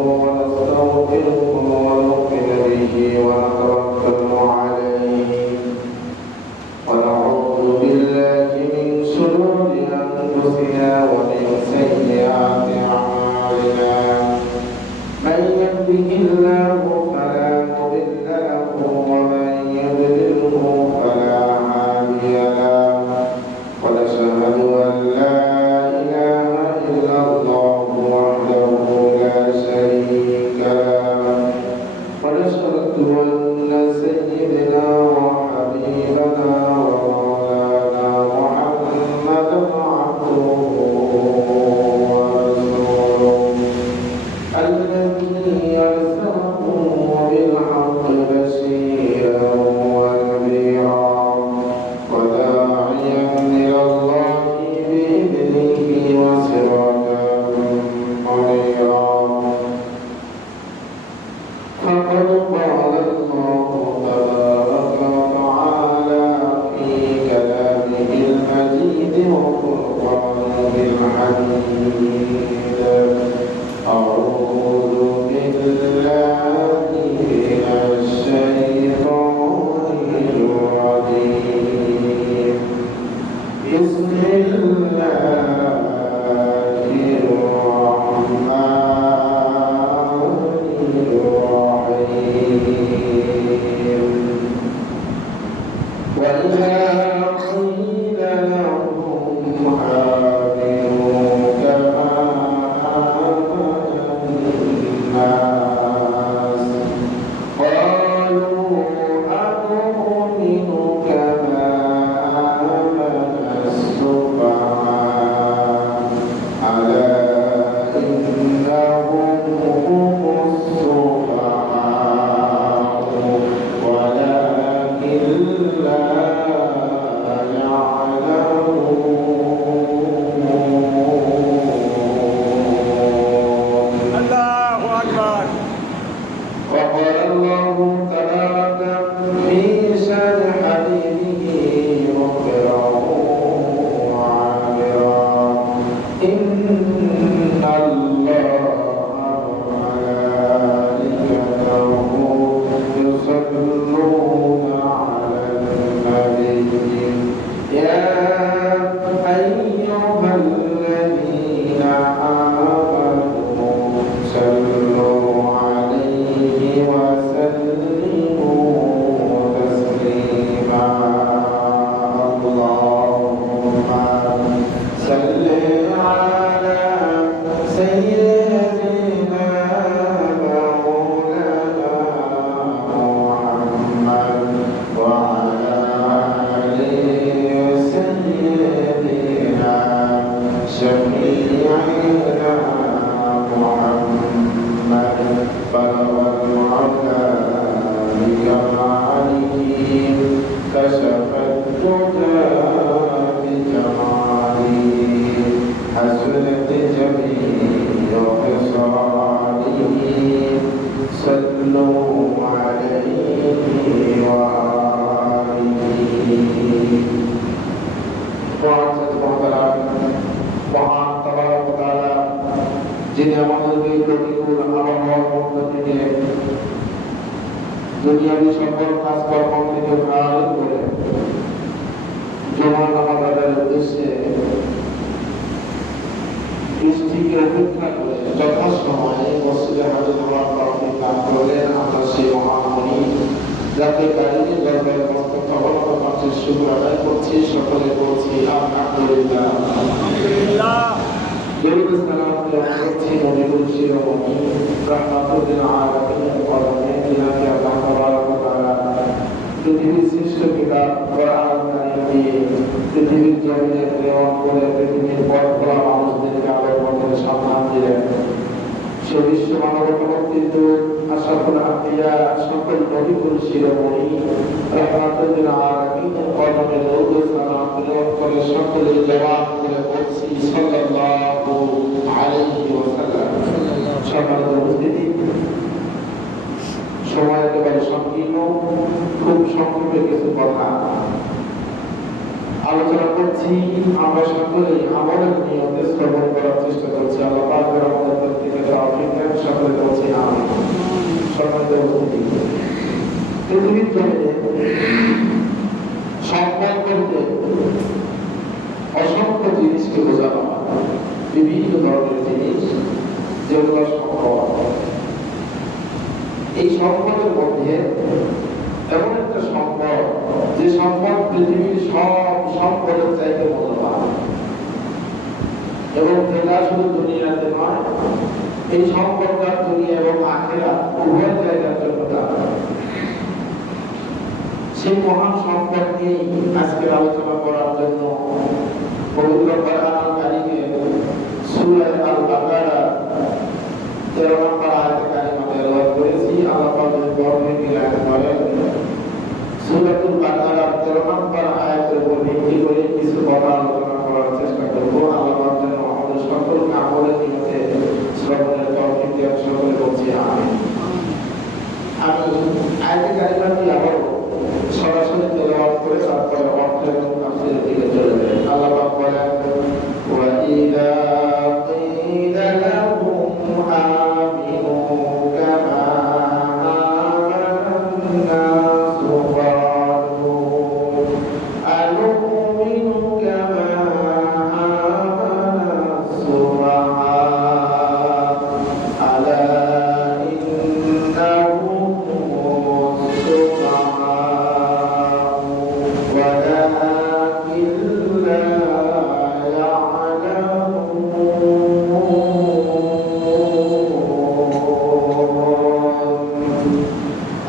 ونستغفره Hallelujah. إن كشف বৃষ্টিকে অপেক্ষা করে যথাসময়ে মসজিদে হাজির হওয়ার তৌফিক দান করলেন আমরা সেই মহামণি যাতে কারিনী দরবারে মস্তক অবনত পাচ্ছেন শুক্র আদায় করছি সকলে বলছি আলহামদুলিল্লাহ আলহামদুলিল্লাহ দরুদ সালাম দেওয়া করছি নবীর শিরোমণি রহমাতুল আলামিন কলমে যিনাকে আল্লাহ তাবারক ওয়া তাআলা পৃথিবীর শ্রেষ্ঠ কিতাব কোরআন কারীম দিয়ে পৃথিবীর জমিনে প্রেরণ করে পৃথিবীর পথ ভোলা মানুষদেরকে আলোর পথের সন্ধান দিলেন। সে বিশ্ব মানবতা মুক্তির আশাফুল আম্বিয়া সকল নবীকুল শিরোমণি। রহমাতুল আলামিন কলমে দরুদ সালাম প্রেরণ করে সকলের জবাব করে বলছি, সাল্লাল্লাহু আলাইহি ওয়াসাল্লাম। সম্মানিত উপস্থিতি, সময় একেবারে সংকীর্ণ, খুব সংক্ষেপে কিছু কথা। আলোচনা করছি আমরা সকলেই আমলের নিয়মে শ্রবণ করার চেষ্টা করছি। আল্লাহ পাকের আমাদের প্রত্যেকের তৌফিক সকলে বলছি সম্মানিত উপস্থিতি পৃথিবীর সম্পদ বলতে অসংখ্য জিনিসকে বোঝানো বিভিন্ন ধরনের জিনিস, যেগুলো সম্পদ এই সম্পদের মধ্যে এমন একটা সম্পদ, যে সম্পদ পৃথিবীর সব সম্পদের চাইতে মূল্যবান। এবং যেটা শুধু দুনিয়াতে নয়, এই সম্পদটা দুনিয়া এবং আখেরা উভয় জায়গার জন্য সেই মহান সম্পদ নিয়েই আজকের আলোচনা করার জন্য পবিত্র কোরআন কারিমে সূরা আল বাকারা 13 নম্বর আয়াতে কারিমা তেলাওয়াত করেছি। আল্লাহ পাকের গর্বে মিলাদ সূরাতুল বাকারার 13 নম্বর আয়াতের উপর ভিত্তি করে কিছু কথা আলোচনা করার চেষ্টা করব। আল্লাহ যেন আমাদের সকল আমলের নিয়তে শ্রবণের তৌফিক দেন, সকলে বলছি আমিন। আমি আয়াতে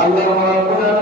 আল্লাহ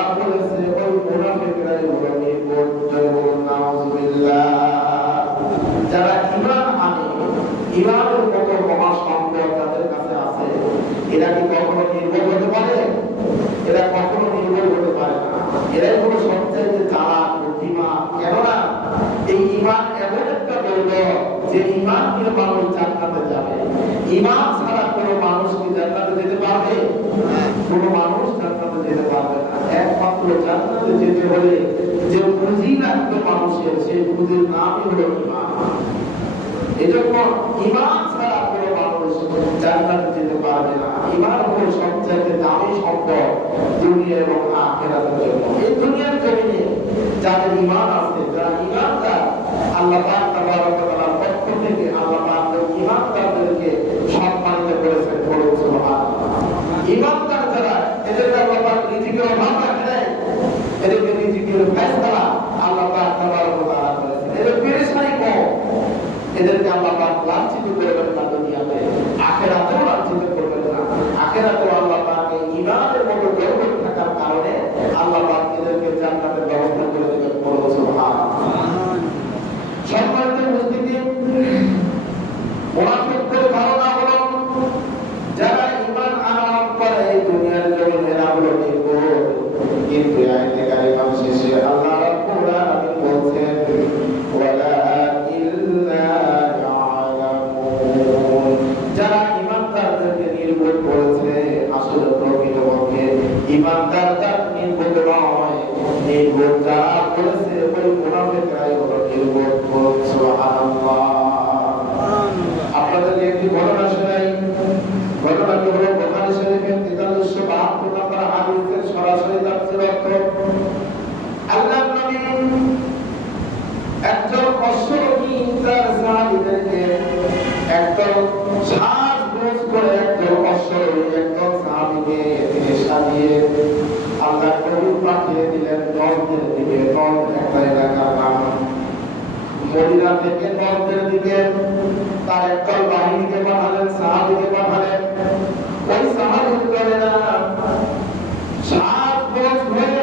জান্নাতে যাবে। ছাড়া কোনো মানুষ কি জান্নাতে যেতে পারবে? কোনো মানুষ জান্নাতে যেতে পারবে না। একমাত্র জান্নাতে যেতে হলে যে মানুষের নামই হলো এজন্য ছাড়া কোনো মানুষ জান্নাতে যেতে পারবে না। হলো সবচেয়ে দামি সম্পদ দুনিয়া এবং আখিরাতের জন্য। এই দুনিয়ার জমিনে যাদের আছে, যারা আল্লাহ পাক পক্ষ থেকে আল্লাহ পাক ঈমানদারদেরকে সম্মানিত করেছেন বলুন দিয়ে আল্লাহ কবুল পাঠিয়ে দিলেন নর্থের দিকে নর্থ একটা এলাকার নাম মদিনা থেকে নর্থের দিকে তার একটা বাহিনীকে পাঠালেন সাহাবিকে পাঠালেন ওই সাহাবিক করে না সাত বছর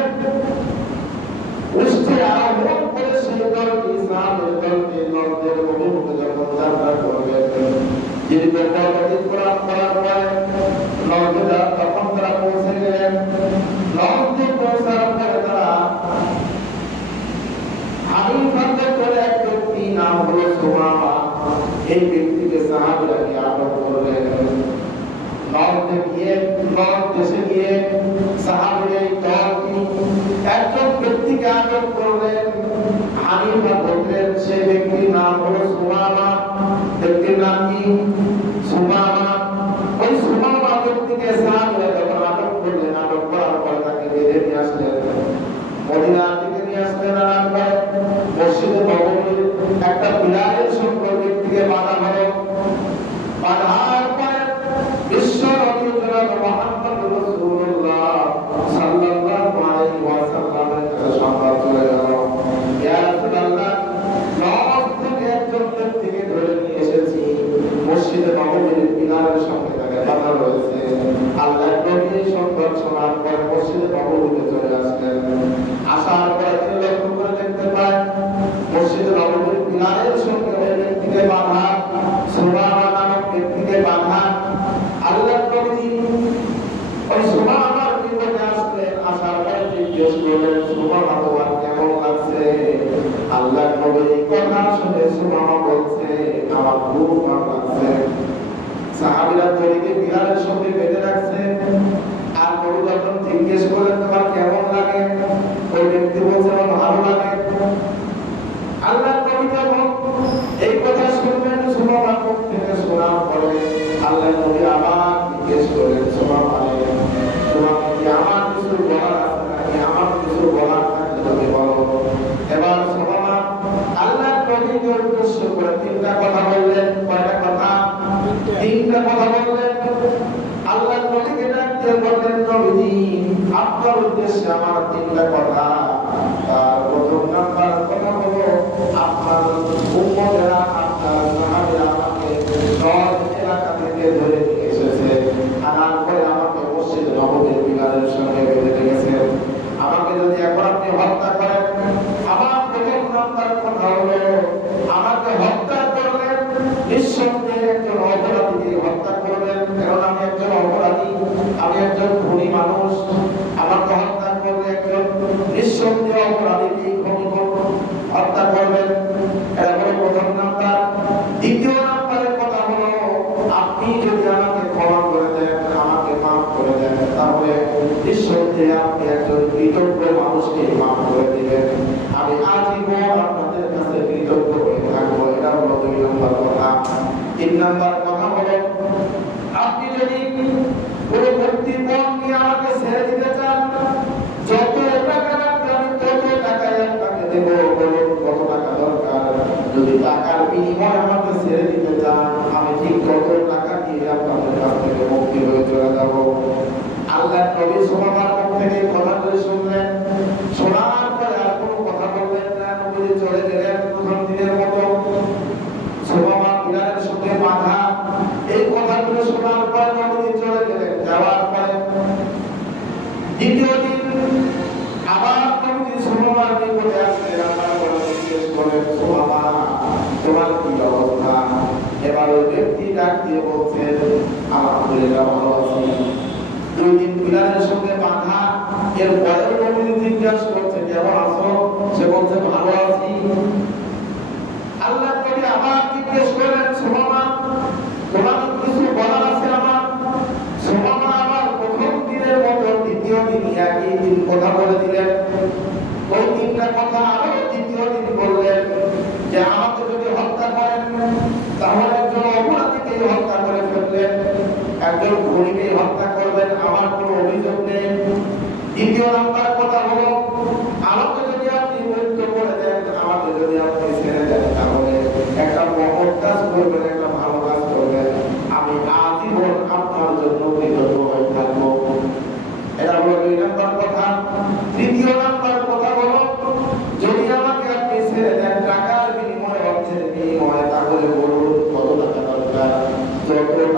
एक व्यक्ति के साथ जाके आप लोग बोल रहे हैं নয় দিয়ে নয় দেশে গিয়ে সাহাবিরে কারণী একজন ব্যক্তিকে আটক করলেন হানিফা বললেন সে ব্যক্তির নাম হলো সুমামা ব্যক্তির নাম কি সুমামা ওই সুমামা ব্যক্তিকে সাহাবিরা যখন আটক করলেন আটক করার পর তাকে বেঁধে নিয়ে আসলেন মদিনা Faz mal. জীবন দিয়ে আমাকে ছেড়ে দিতে চান যত টাকা রাখবেন তত টাকায় আপনাকে দেব। বলুন, কত টাকা দরকার? যদি টাকার বিনিময় আমাকে ছেড়ে দিতে চান, আমি ঠিক কত টাকা দিয়ে আপনাদের কাছ থেকে মুক্তি হয়ে চলে যাব? আল্লাহ নবী সোমাবার মুখ থেকে কথাগুলি শুনলেন। শোনা সে বলছে ভালো আছি। আল্লাহ আবার জিজ্ঞেস করেন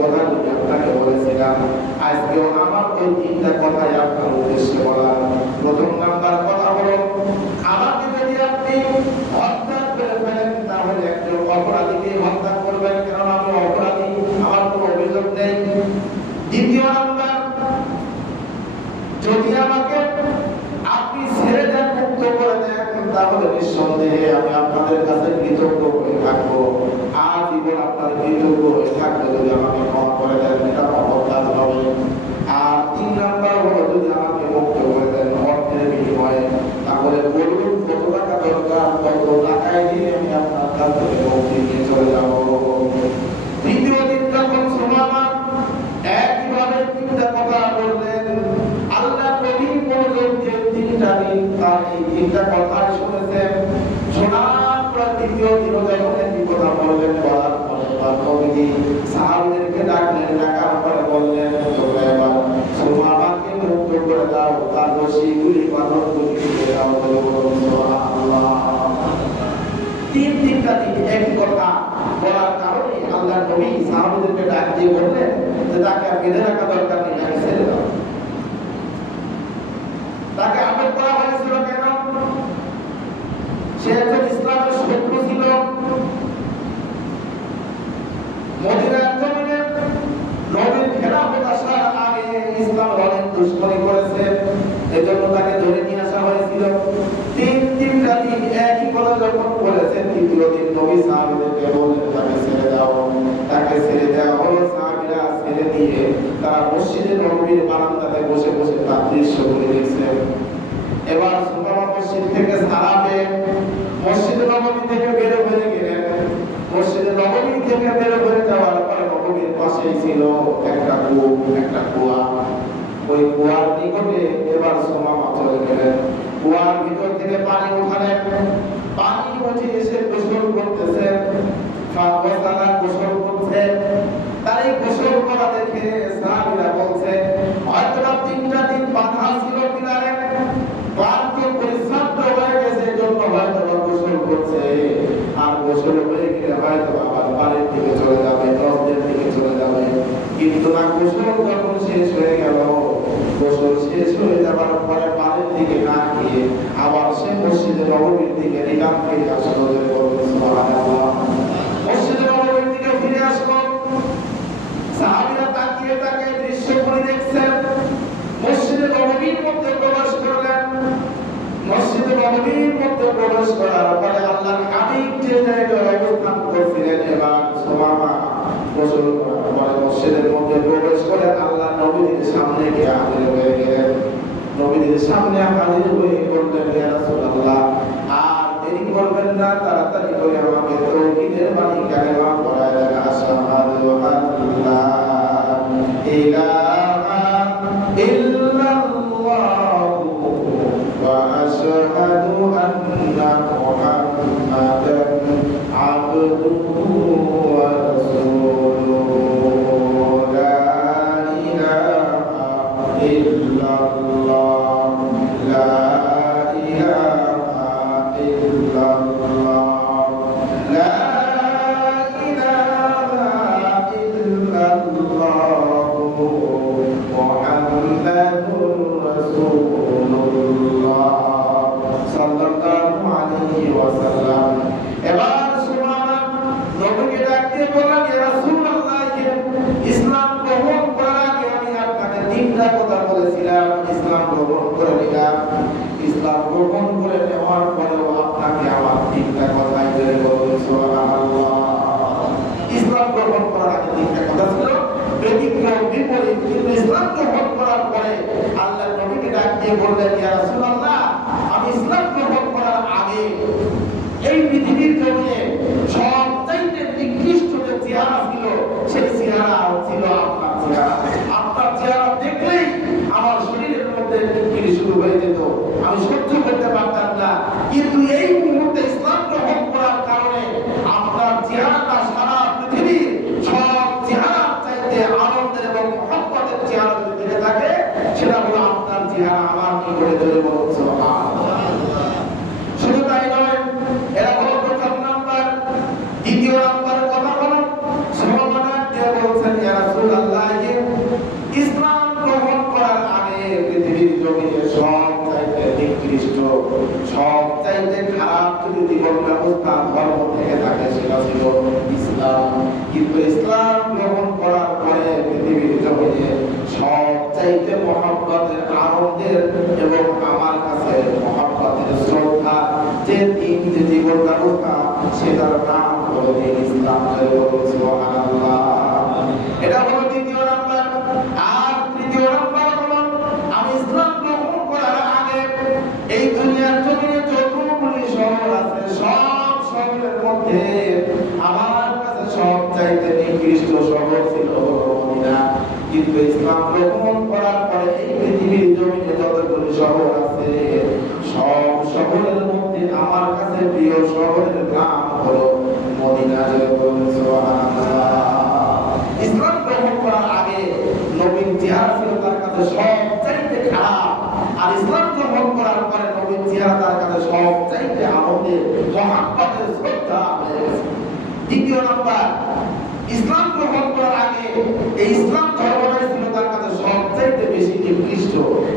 যে আপনাকে বলেছিলাম, আজকেও আমার ওই তিনটা কথাই আপনার উদ্দেশ্যে বলা। প্রথম নাম্বার কথা হলো আমাকে যদি আপনি হত্যা করে ফেলেন, তাহলে একজন অপরাধীকে হত্যা করবেন কারণ আমি অপরাধী, আমার কোনো অভিযোগ নেই। দ্বিতীয় নাম্বার, যদি আমাকে আপনি ছেড়ে দেন, মুক্ত করে দেন, তাহলে নিঃসন্দেহে আমি আপনাদের কাছে কৃতজ্ঞ হয়ে থাকব। আজীবন আপনার কৃতজ্ঞ হয়ে থাকবে যদি আমাকে and তারা মসজিদে নবীর বারান্দাতে বসে বসে তার দৃশ্যগুলি দেখছেন এবার সুতরাং মসজিদ থেকে সারাবে মসজিদে নবমী থেকে বের হয়ে গেলেন। মসজিদে নবমী থেকে বের হয়ে যাওয়ার পরে নবমীর পাশেই ছিল একটা কূপ একটা কুয়া। ওই কুয়ার নিকটে এবার সোমামা চলে গেলেন। কুয়ার ভিতর থেকে পানি উঠালেন। পানি উঠে এসে গোসল করতেছে ফাঁকা গোসল করছে তার গোসল করা দেখে সাহাবীরা বলছে হয়তো তিনটা দিন বাধা ছিল কিনারে ক্লান্ত পরিশ্রান্ত হয়ে গেছে জন্য হয়তো গোসল করছে। আর গোসল হয়ে গেলে হয়তো আবার বাড়ির দিকে চলে যাবে দশদের দিকে চলে যাবে। কিন্তু না, গোসল যখন শেষ হয়ে গেল, গোসল শেষ হয়ে যাবার পরে বাড়ির দিকে না গিয়ে আবার সে মসজিদে নবমীর দিকে রিটার্ন ফিরে আসলো বলবেন সুবহানাল্লাহ মসজিদে নবমীর দিকে ফিরে আসলো সাহাবীরা তাকিয়ে তাকে দৃশ্যগুলি দেখছেন মসজিদে নববীর মধ্যে প্রবেশ করলেন। মসজিদে নববীর মধ্যে প্রবেশ করার পরে আল্লাহর হাবিব যে জায়গায় অবস্থান করছিলেন, এবার সুমামা গোসল করার পরে মসজিদের মধ্যে প্রবেশ করে আল্লাহ নবীর সামনে গিয়ে হাজির হয়ে গেলেন। নবীর সামনে হাজির হয়ে বললেন, ইয়া রাসূলুল্লাহ, আর দেরি করবেন না, তাড়াতাড়ি করে আমাকে তৌহিদের বাণী কালেমা পড়ায় দেন আশহাদু আল্লা ইলাহা ইল্লাল্লাহু। তিনটা কথা বলেছিলাম, ইসলাম গ্রহণ করে নিলাম। ইসলাম গ্রহণ করে নেওয়ার পরেও আপনাকে আমার তিনটা ইসলাম গ্রহণ করার আগে তিনটা কথা ছিল আমি ইসলাম গ্রহণ করার আগে এই পৃথিবীর জন্য শুরু হয়ে যেত। আমি সহ্য করতে পারতাম না। কিন্তু এই মুহূর্তে ইসলাম গ্রহণ করার কারণে আপনার চেহারাটা সারা পৃথিবীর সব চেহারার চাইতে আনন্দের এবং মহব্বতের চেহারা যদি থেকে থাকে সেটা হলো আপনার চেহারা আমার নিকটে ধরে বলছে শুধু তাই নয় এরা হলো প্রথম নাম্বার দ্বিতীয় নাম্বারের কথা হলো সমানার দিয়ে বলছেন ইয়া রাসূলুল্লাহ যে ইসলাম গ্রহণ করার আগে পৃথিবীর জমিনে সব চাইতে নিকৃষ্ট সব চাইতে খারাপ যদি জীবন ব্যবস্থা ধর্ম থেকে থাকে সেটা ছিল ইসলাম কিন্তু ইসলাম গ্রহণ করার পরে পৃথিবীর জমিনে সব চাইতে মহব্বতের আনন্দের এবং আমার কাছে মহাব্বতের শ্রদ্ধা যে তিন যে জীবন ব্যবস্থা সেটার নাম হলো ইসলাম ছিল মদিনা কিন্তু ইসলাম গ্রহণ করার পরে এই পৃথিবীর জমিনে যতগুলি শহর আছে, সব শহরের মধ্যে আমার কাছে প্রিয় শহরের নাম হলো মদিনা ইসলাম গ্রহণ করার আগে নবীন চেহারা ছিল তার কাছে সব চাইতে খারাপ। আর ইসলাম গ্রহণ করার পরে নবীন চেহারা তার কাছে সব চাইতে আনন্দের, মহাব্বতের শ্রদ্ধা দ্বিতীয় নাম্বার ইসলাম গ্রহণ করার আগে এই ইসলাম ধর্মটাই ছিল তার কাছে সবচাইতে বেশি নিকৃষ্ট।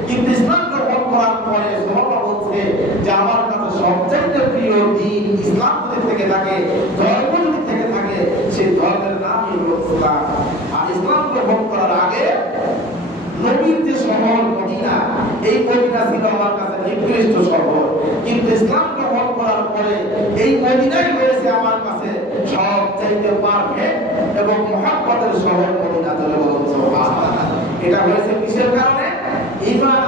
কিন্তু ইসলাম গ্রহণ করার পরে সবাবা বলছে যে আমার কাছে সবচাইতে প্রিয় দিন ইসলাম যদি থেকে থাকে, ধর্ম থেকে থাকে, সেই ধর্মের নামই হলো ইসলাম। আর ইসলাম গ্রহণ করার আগে নবীর যে শহর মদিনা, এই মদিনা ছিল আমার কাছে নিকৃষ্ট শহর। কিন্তু ইসলাম গ্রহণ করার পরে এই মদিনাই হয়েছে আমার কাছে সব চাইতে পারফেক্ট এবং মহাব্বতের করুন সুবহানাল্লাহ। এটা হয়েছে কিসের কারণে ঈমান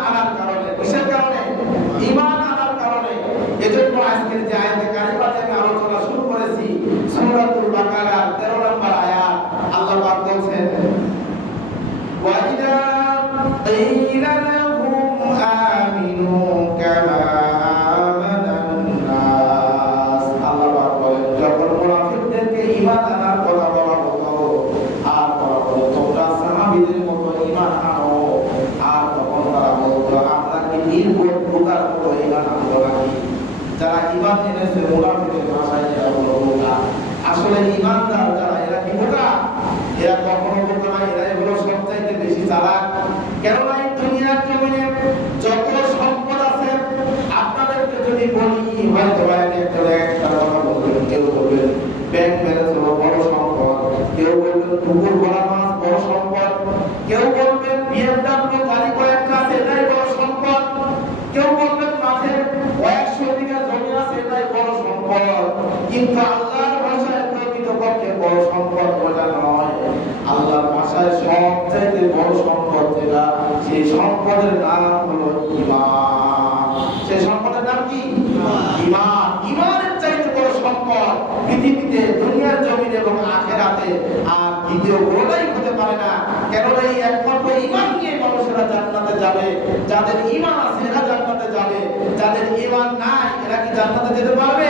আছে, আর দ্বিতীয় কোনোটাই হতে পারে না। কেননা এই একমাত্র ইমান নিয়ে মানুষেরা জান্নাতে যাবে। যাদের ইমান আছে, এরা জান্নাতে যাবে। যাদের ইমান নাই, এরা কি জান্নাতে যেতে পারবে?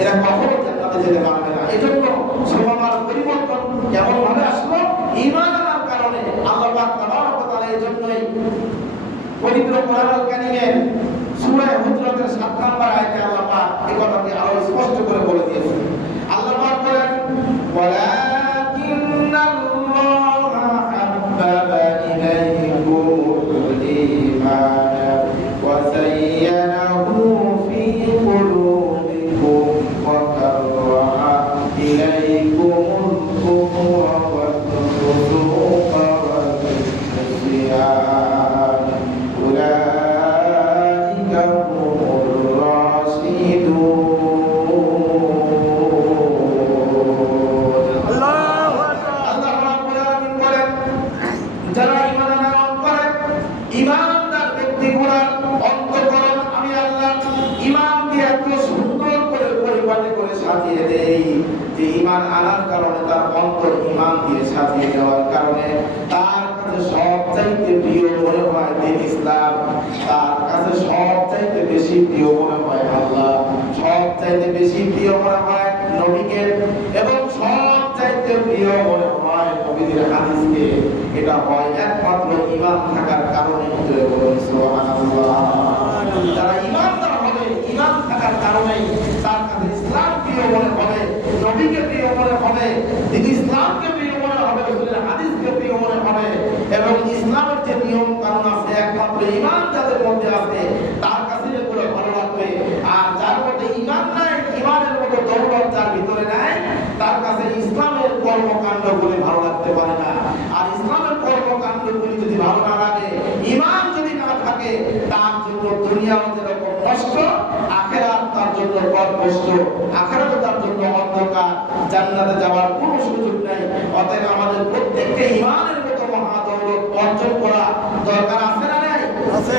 এরা কখনো জান্নাতে যেতে পারবে না। এই জন্য সোমার পরিবর্তন কেমন ভাবে আসলো? ইমান আনার কারণে আল্লাহ পাক তাবারক এই জন্যই পবিত্র কোরআনুল কারীমের সূরা হুজরাতের 7 নম্বর আয়াতে আল্লাহ পাক এই কথাটি আরও স্পষ্ট করে বলে দিয়েছে আল্লাহ পাক বলেন, ওয়ালা যারা আনয়ন করে ঈমানদার ব্যক্তিগুলোর অন্তঃকরণ আমি আল্লাহ ঈমান দিয়ে এত সুন্দর করে পরিপাটি করে সাজিয়ে দেই যে ঈমান আনার কারণে তার অন্তর ঈমান দিয়ে সাজিয়ে দেওয়ার কারণে তার কাছে সবচাইতে প্রিয় মনে হয় দিন ইসলাম। তার কাছে সবচাইতে বেশি প্রিয় মনে হয় আল্লাহ। সবচাইতে বেশি প্রিয় মনে হয় নবীকে। এবং সবচাইতে প্রিয় মনে হয় নবীদের হাদিসকে এটা হয় একমাত্র ঈমান থাকার কারণে যারা কাছে ইসলাম প্রিয় এবং ইসলামের যে নিয়ম কানুন আছে, একমাত্র ঈমান যাদের মধ্যে আছে, তার কাছে এগুলো ভালো লাগবে আর যার মধ্যে ঈমান নাই ঈমানের মতো দৌলত যার ভিতরে নাই তার কাছে ইসলামের কর্মকাণ্ডগুলি ভালো লাগতে পারে না আর ইসলামের কর্মকাণ্ডগুলি যদি ভালো না লাগে ঈমান যদি না থাকে তার জন্য দুনিয়াও যেরকম নষ্ট আখেরাত তার জন্য বড় কষ্ট আখেরাতও তার জন্য অন্ধকার জান্নাতে যাওয়ার কোনো সুযোগ নাই। অতএব আমাদের প্রত্যেককে ঈমানের মতো মহাদৌলত অর্জন করা দরকার আছে না নাই?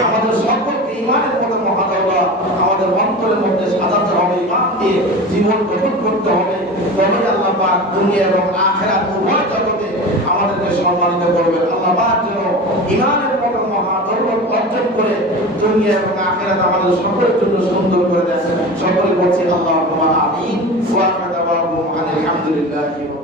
আমাদের সকলকে ঈমানের মতো মহাদৌলত আমাদের অন্তরের মধ্যে সাজাতে হবে ঈমান দিয়ে জীবন গ্রহণ করতে হবে। তবে আল্লাহ পাক দুনিয়া এবং আখেরাত উভয় জগতে আমাদেরকে সম্মানিত করবেন। আল্লাহ পাক যেন ঈমানের মতো মহাদৌলত অর্জন করে দুনিয়া এবং আখেরাত আমাদের সকলের জন্য সুন্দর করে দেন। সকলে বলছি আল্লাহ আমিন। ওয়া الحمد لله